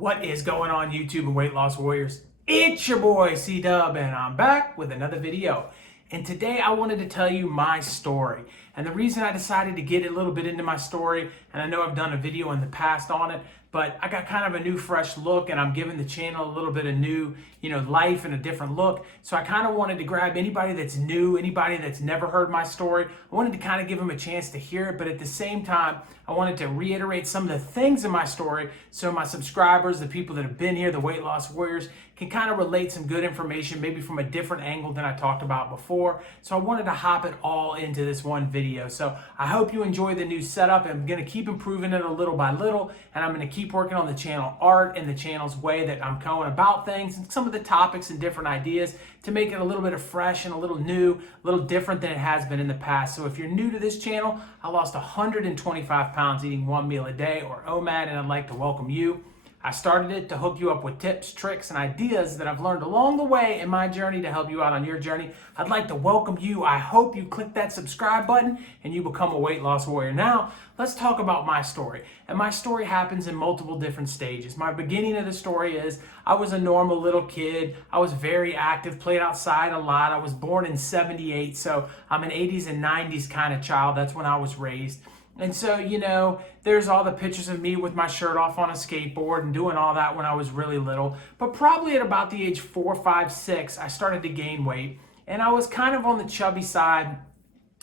What is going on, YouTube and weight loss warriors? It's your boy C-Dub, and I'm back with another video. And today I wanted to tell you my story. And the reason I decided to get a little bit into my story, and I know I've done a video in the past on it, but I got kind of a new fresh look, and I'm giving the channel a little bit of new, life and a different look. So I kind of wanted to grab anybody that's new, anybody that's never heard my story. I wanted to kind of give them a chance to hear it, but at the same time, I wanted to reiterate some of the things in my story so my subscribers, the people that have been here, the weight loss warriors, can kind of relate some good information, maybe from a different angle than I talked about before. So I wanted to hop it all into this one video. So I hope you enjoy the new setup. I'm going to keep improving it a little by little, and I'm going to keep working on the channel art and the channel's way that I'm going about things and some of the topics and different ideas to make it a little bit of fresh and a little new, a little different than it has been in the past. So if you're new to this channel, I lost 125 pounds eating one meal a day, or OMAD, and I'd like to welcome you. I started it to hook you up with tips, tricks, and ideas that I've learned along the way in my journey to help you out on your journey. I'd like to welcome you. I hope you click that subscribe button and you become a weight loss warrior. Now, let's talk about my story. And my story happens in multiple different stages. My beginning of the story is I was a normal little kid. I was very active, played outside a lot. I was born in 78, so I'm an 80s and 90s kind of child. That's when I was raised. And so, there's all the pictures of me with my shirt off on a skateboard and doing all that when I was really little. But probably at about the age 4, 5, 6, I started to gain weight. And I was kind of on the chubby side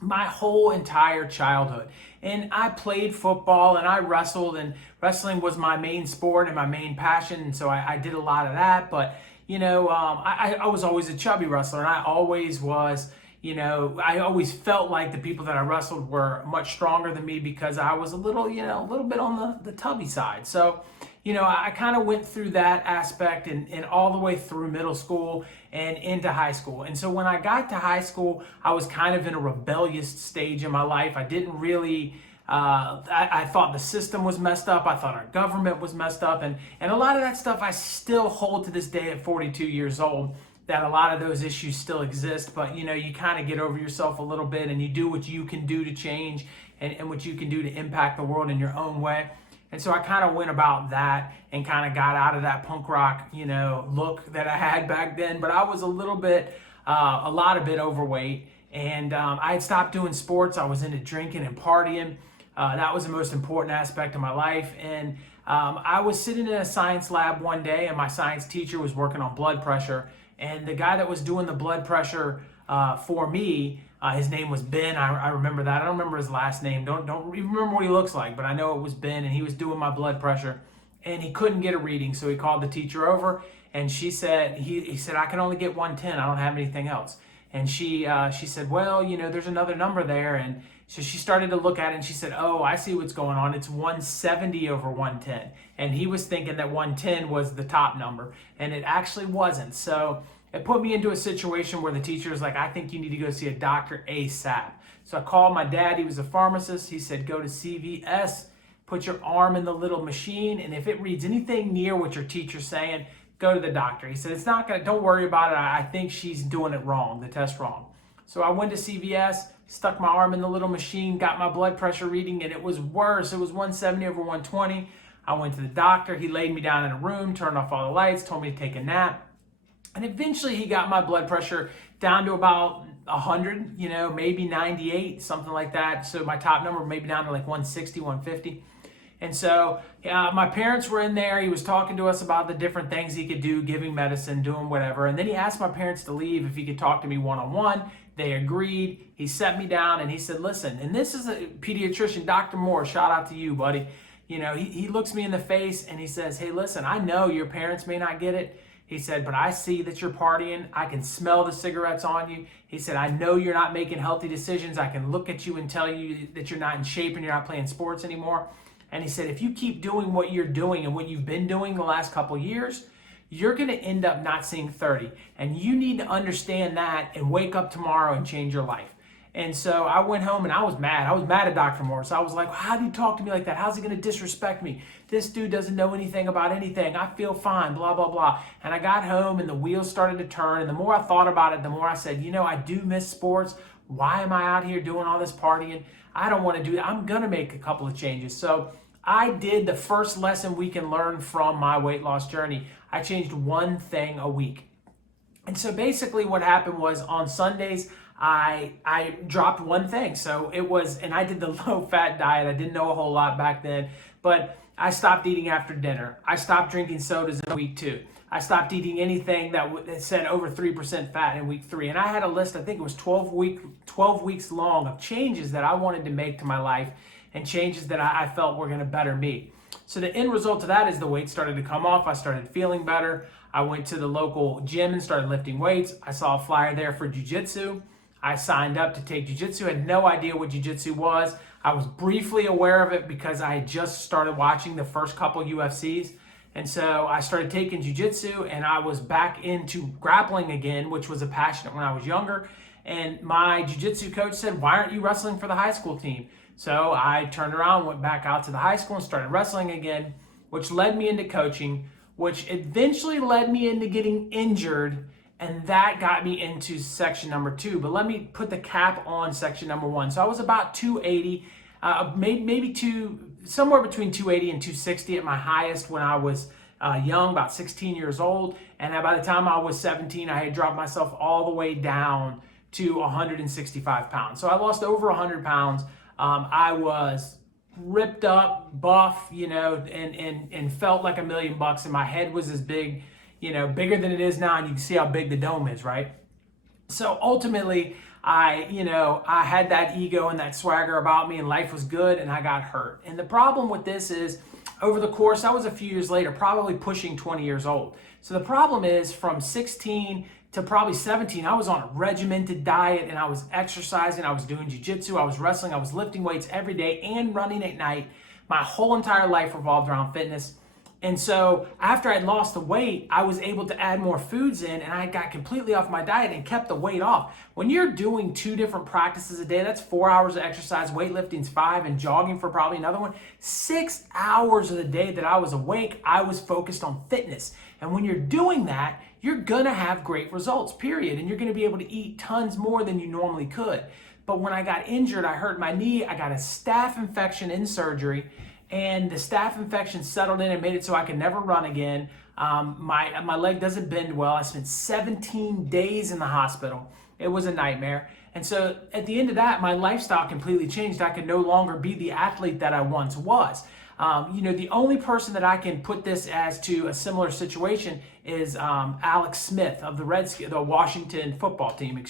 my whole entire childhood. And I played football and I wrestled, and wrestling was my main sport and my main passion. And so I did a lot of that. But, I was always a chubby wrestler, and I always was. I always felt like the people that I wrestled were much stronger than me because I was a little bit on the tubby side. So, I kind of went through that aspect and all the way through middle school and into high school. And so when I got to high school, I was kind of in a rebellious stage in my life. I didn't really, I thought the system was messed up. I thought our government was messed up. And a lot of that stuff I still hold to this day at 42 years old. That a lot of those issues still exist, but you kind of get over yourself a little bit and you do what you can do to change and what you can do to impact the world in your own way. And so I kind of went about that and kind of got out of that punk rock, look that I had back then. But I was a lot bit overweight, and I had stopped doing sports. I was into drinking and partying. That was the most important aspect of my life. And I was sitting in a science lab one day, and my science teacher was working on blood pressure. And the guy that was doing the blood pressure for me, his name was Ben. I remember that. I don't remember his last name. Don't even remember what he looks like, but I know it was Ben. And he was doing my blood pressure, and he couldn't get a reading, so he called the teacher over, and she said, he said, I can only get 110. I don't have anything else. And she said, well, there's another number there. And so she started to look at it, and she said, oh, I see what's going on. It's 170 over 110. And he was thinking that 110 was the top number, and it actually wasn't. So it put me into a situation where the teacher was like, I think you need to go see a doctor ASAP. So I called my dad. He was a pharmacist. He said, go to CVS, put your arm in the little machine, and if it reads anything near what your teacher's saying, go to the doctor. He said, don't worry about it. I think she's doing it wrong, the test wrong. So I went to CVS, stuck my arm in the little machine, got my blood pressure reading, and it was worse. It was 170 over 120. I went to the doctor. He laid me down in a room, turned off all the lights, told me to take a nap. And eventually he got my blood pressure down to about 100, maybe 98, something like that. So my top number maybe down to like 160, 150. And so my parents were in there. He was talking to us about the different things he could do, giving medicine, doing whatever. And then he asked my parents to leave if he could talk to me one-on-one. They agreed. He set me down and he said, listen, and this is a pediatrician, Dr. Moore, shout out to you, buddy. He looks me in the face and he says, hey, listen, I know your parents may not get it. He said, but I see that you're partying. I can smell the cigarettes on you. He said, I know you're not making healthy decisions. I can look at you and tell you that you're not in shape and you're not playing sports anymore. And he said, if you keep doing what you're doing and what you've been doing the last couple of years, you're going to end up not seeing 30. And you need to understand that and wake up tomorrow and change your life. And so I went home and I was mad. I was mad at Dr. Morris. I was like, how do you talk to me like that? How's he going to disrespect me? This dude doesn't know anything about anything. I feel fine, blah, blah, blah. And I got home and the wheels started to turn. And the more I thought about it, the more I said, I do miss sports. Why am I out here doing all this partying? I don't want to do that. I'm going to make a couple of changes. So I did the first lesson we can learn from my weight loss journey. I changed one thing a week. And so basically what happened was on Sundays, I dropped one thing. So it was, and I did the low fat diet. I didn't know a whole lot back then, but I stopped eating after dinner. I stopped drinking sodas in week 2. I stopped eating anything that said over 3% fat in week 3. And I had a list, I think it was 12 weeks long, of changes that I wanted to make to my life and changes that I felt were going to better me. So the end result of that is the weight started to come off. I started feeling better. I went to the local gym and started lifting weights. I saw a flyer there for jiu-jitsu. I signed up to take jiu-jitsu. I had no idea what jiu-jitsu was. I was briefly aware of it because I had just started watching the first couple UFCs. And so I started taking jiu-jitsu, and I was back into grappling again, which was a passion when I was younger. And my jiu-jitsu coach said, "Why aren't you wrestling for the high school team?" So I turned around, went back out to the high school and started wrestling again, which led me into coaching, which eventually led me into getting injured, and that got me into section number 2. But let me put the cap on section number 1. So I was about 280, somewhere between 280 and 260 at my highest when I was young, about 16 years old. And by the time I was 17, I had dropped myself all the way down to 165 pounds. So I lost over 100 pounds. I was ripped up, buff, and felt like $1 million, and my head was as big, bigger than it is now, and you can see how big the dome is, right? So ultimately, I had that ego and that swagger about me, and life was good, and I got hurt. And the problem with this is, over the course, that was a few years later, probably pushing 20 years old. So the problem is, from 16 to probably 17, I was on a regimented diet, and I was exercising, I was doing jiu-jitsu, I was wrestling, I was lifting weights every day and running at night. My whole entire life revolved around fitness. And so after I'd lost the weight, I was able to add more foods in, and I got completely off my diet and kept the weight off. When you're doing 2 different practices a day, that's 4 hours of exercise, weightlifting's 5, and jogging for probably another one. 6 hours of the day that I was awake, I was focused on fitness. And when you're doing that, you're gonna have great results, period. And you're gonna be able to eat tons more than you normally could. But when I got injured, I hurt my knee, I got a staph infection in surgery, and the staph infection settled in and made it so I could never run again. My leg doesn't bend well. I spent 17 days in the hospital. It was a nightmare. And so at the end of that, my lifestyle completely changed. I could no longer be the athlete that I once was. The only person that I can put this as to a similar situation is Alex Smith of the Washington football team,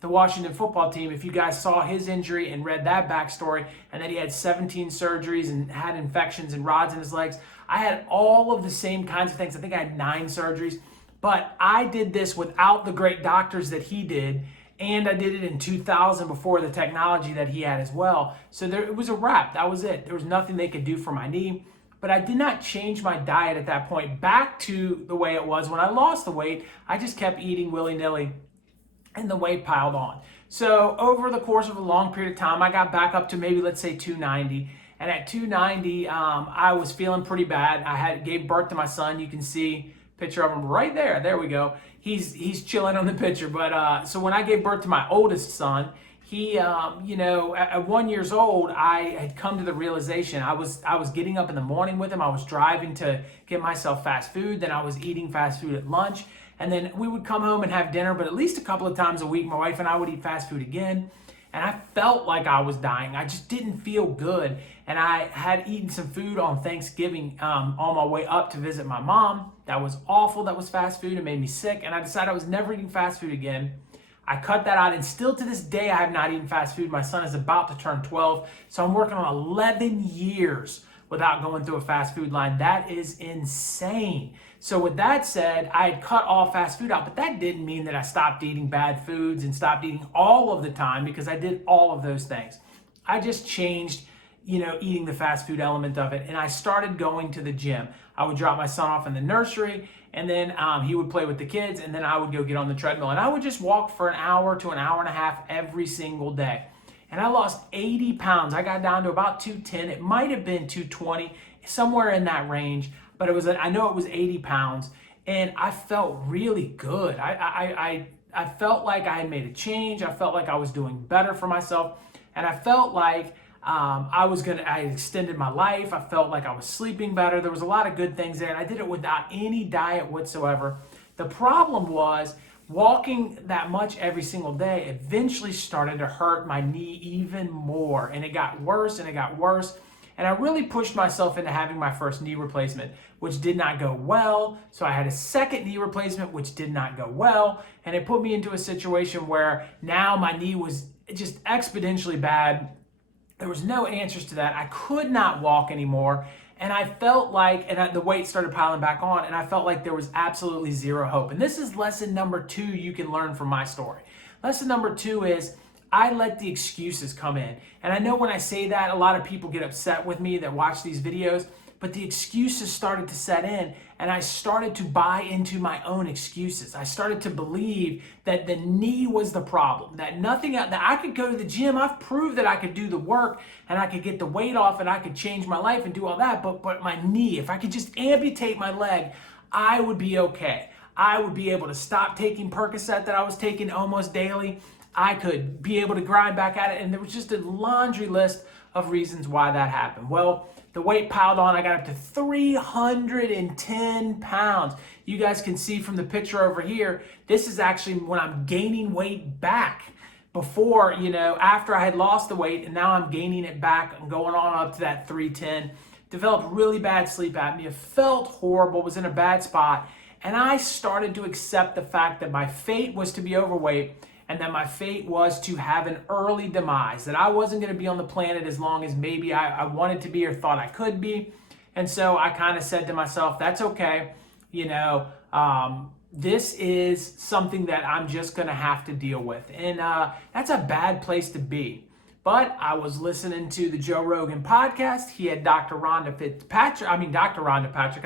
The Washington football team, if you guys saw his injury and read that backstory, and that he had 17 surgeries and had infections and rods in his legs, I had all of the same kinds of things. I think I had 9 surgeries, but I did this without the great doctors that he did, and I did it in 2000 before the technology that he had as well. So it was a wrap. That was it. There was nothing they could do for my knee. But I did not change my diet at that point back to the way it was when I lost the weight. I just kept eating willy-nilly, and the weight piled on. So over the course of a long period of time, I got back up to maybe, let's say, 290. And at 290, I was feeling pretty bad. I gave birth to my son. You can see a picture of him right there. There we go. He's chilling on the picture. But so when I gave birth to my oldest son, he, at 1 year old, I had come to the realization I was getting up in the morning with him. I was driving to get myself fast food. Then I was eating fast food at lunch. And then we would come home and have dinner, but at least a couple of times a week, my wife and I would eat fast food again. And I felt like I was dying. I just didn't feel good. And I had eaten some food on Thanksgiving on my way up to visit my mom. That was awful. That was fast food. It made me sick. And I decided I was never eating fast food again. I cut that out. And still to this day, I have not eaten fast food. My son is about to turn 12. So I'm working on 11 years without going through a fast food line. That is insane. So with that said, I had cut all fast food out, but that didn't mean that I stopped eating bad foods and stopped eating all of the time, because I did all of those things. I just changed, eating the fast food element of it, and I started going to the gym. I would drop my son off in the nursery, and then he would play with the kids, and then I would go get on the treadmill, and I would just walk for an hour to an hour and a half every single day. And I lost 80 pounds. I got down to about 210. It might have been 220, somewhere in that range. But I know it was 80 pounds, and I felt really good. I felt like I had made a change. I felt like I was doing better for myself, and I felt like I extended my life. I felt like I was sleeping better. There was a lot of good things there, and I did it without any diet whatsoever. The problem was walking that much every single day eventually started to hurt my knee even more, and it got worse and it got worse. And I really pushed myself into having my first knee replacement, which did not go well. So I had a second knee replacement, which did not go well. And it put me into a situation where now my knee was just exponentially bad. There was no answers to that. I could not walk anymore. And I felt like, the weight started piling back on, and I felt like there was absolutely zero hope. And this is lesson number 2 you can learn from my story. Lesson number 2 is I let the excuses come in. And I know when I say that, a lot of people get upset with me that watch these videos, but the excuses started to set in, and I started to buy into my own excuses. I started to believe that the knee was the problem, that nothing else, that I could go to the gym. I've proved that I could do the work and I could get the weight off and I could change my life and do all that, but my knee, if I could just amputate my leg, I would be okay. I would be able to stop taking Percocet that I was taking almost daily. I could be able to grind back at it, and there was just a laundry list of reasons why that happened. Well, the weight piled on. I got up to 310 pounds. You guys can see from the picture over here, this is actually when I'm gaining weight back. Before, after I had lost the weight, and now I'm gaining it back and going on up to that 310. Developed really bad sleep apnea, felt horrible, was in a bad spot, and I started to accept the fact that my fate was to be overweight, and that my fate was to have an early demise, that I wasn't going to be on the planet as long as maybe I wanted to be or thought I could be. And so I kind of said to myself, that's okay. This is something that I'm just going to have to deal with. And that's a bad place to be. But I was listening to the Joe Rogan podcast. He had Dr. Rhonda Patrick. I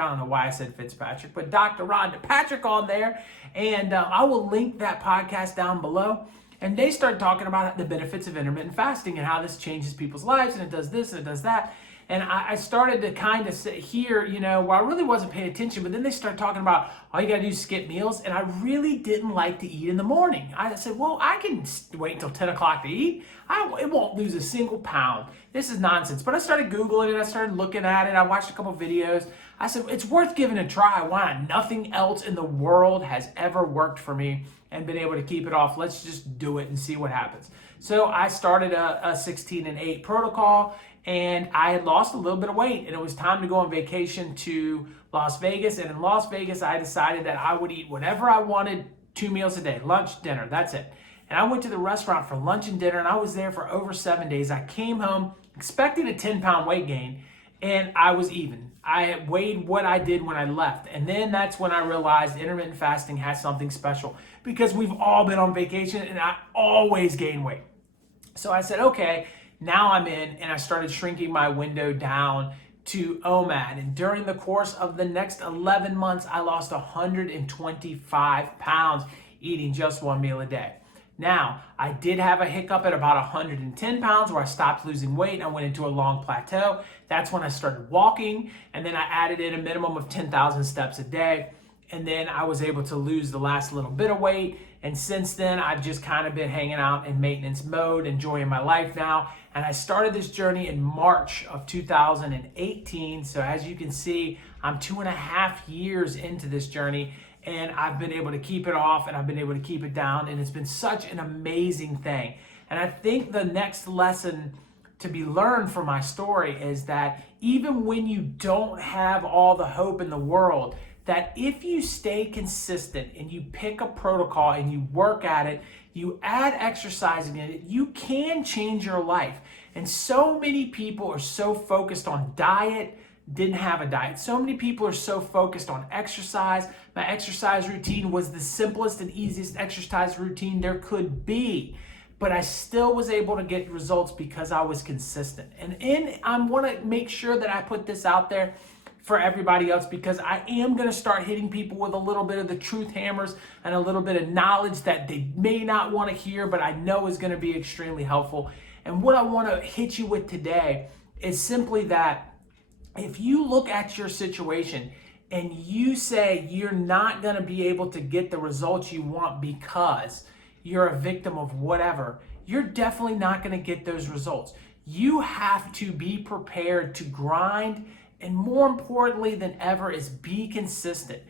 don't know why I said Fitzpatrick, but Dr. Rhonda Patrick on there. And I will link that podcast down below. And they started talking about the benefits of intermittent fasting and how this changes people's lives, and it does this and it does that. And I started to kind of hear, well, I really wasn't paying attention, but then they started talking about all you got to do is skip meals. And I really didn't like to eat in the morning. I said, well, I can wait until 10 o'clock to eat. It won't lose a single pound. This is nonsense. But I started Googling it. I started looking at it. I watched a couple videos. I said, it's worth giving a try. Why not? Nothing else in the world has ever worked for me and been able to keep it off. Let's just do it and see what happens. So I started a 16 and 8 protocol, and I had lost a little bit of weight, and it was time to go on vacation to Las Vegas. And in Las Vegas, I decided that I would eat whatever I wanted, 2 meals a day, lunch, dinner, that's it. And I went to the restaurant for lunch and dinner, and I was there for over 7 days. I came home expecting a 10-pound weight gain, and I was even. I weighed what I did when I left. And then that's when I realized intermittent fasting has something special, because we've all been on vacation and I always gain weight. So I said, okay, now I'm in, and I started shrinking my window down to OMAD. And during the course of the next 11 months, I lost 125 pounds eating just 1 meal a day. Now, I did have a hiccup at about 110 pounds where I stopped losing weight and I went into a long plateau. That's when I started walking, and then I added in a minimum of 10,000 steps a day. And then I was able to lose the last little bit of weight. And since then, I've just kind of been hanging out in maintenance mode, enjoying my life now. And I started this journey in March of 2018. So as you can see, I'm 2.5 years into this journey. And I've been able to keep it off, and I've been able to keep it down, and it's been such an amazing thing. And I think the next lesson to be learned from my story is that even when you don't have all the hope in the world, that if you stay consistent and you pick a protocol and you work at it, you add exercising in it, you can change your life. And so many people are so focused on diet, didn't have a diet. So many people are so focused on exercise. My exercise routine was the simplest and easiest exercise routine there could be, but I still was able to get results because I was consistent. And I want to make sure that I put this out there for everybody else, because I am going to start hitting people with a little bit of the truth hammers and a little bit of knowledge that they may not want to hear, but I know is going to be extremely helpful. And what I want to hit you with today is simply that if you look at your situation and you say you're not going to be able to get the results you want because you're a victim of whatever, you're definitely not going to get those results. You have to be prepared to grind, and more importantly than ever is be consistent.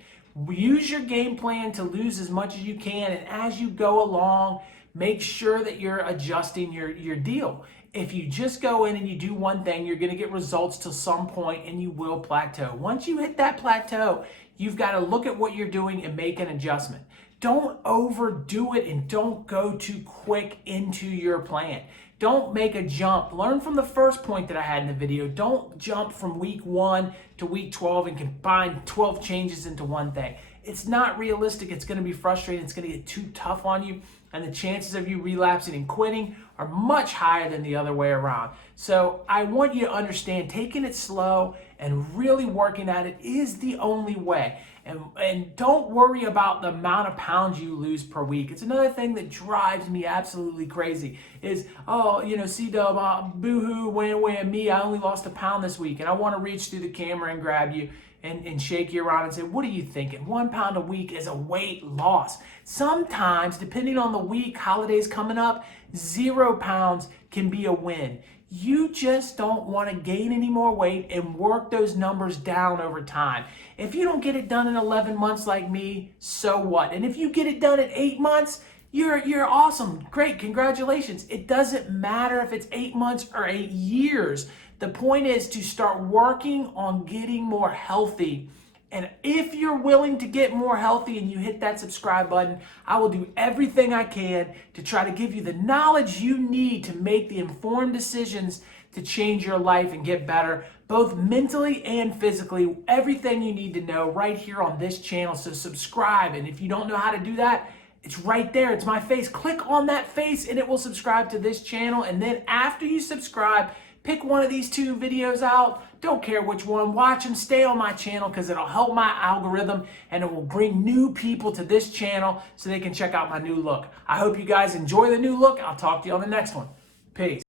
Use your game plan to lose as much as you can, and as you go along, make sure that you're adjusting your deal. If you just go in and you do one thing, you're going to get results till some point and you will plateau. Once you hit that plateau, you've got to look at what you're doing and make an adjustment. Don't overdo it and don't go too quick into your plan. Don't make a jump. Learn from the first point that I had in the video. Don't jump from week 1 to week 12 and combine 12 changes into one thing. It's not realistic. It's going to be frustrating. It's going to get too tough on you. And the chances of you relapsing and quitting are much higher than the other way around. So I want you to understand, taking it slow and really working at it is the only way. And don't worry about the amount of pounds you lose per week. It's another thing that drives me absolutely crazy is, oh, C-Dub, boo-hoo, wham, me, I only lost a pound this week. And I want to reach through the camera and grab you and shake you around and say, what are you thinking? 1 pound a week is a weight loss. Sometimes, depending on the week, holidays coming up, 0 pounds can be a win. You just don't want to gain any more weight and work those numbers down over time. If you don't get it done in 11 months like me, so what? And if you get it done in 8 months, you're awesome. Great, congratulations. It doesn't matter if it's 8 months or 8 years. The point is to start working on getting more healthy. And if you're willing to get more healthy and you hit that subscribe button, I will do everything I can to try to give you the knowledge you need to make the informed decisions to change your life and get better, both mentally and physically. Everything you need to know right here on this channel. So subscribe. And if you don't know how to do that, it's right there. It's my face. Click on that face and it will subscribe to this channel. And then after you subscribe, pick one of these 2 videos out. Don't care which one. Watch them. Stay on my channel because it'll help my algorithm and it will bring new people to this channel so they can check out my new look. I hope you guys enjoy the new look. I'll talk to you on the next one. Peace.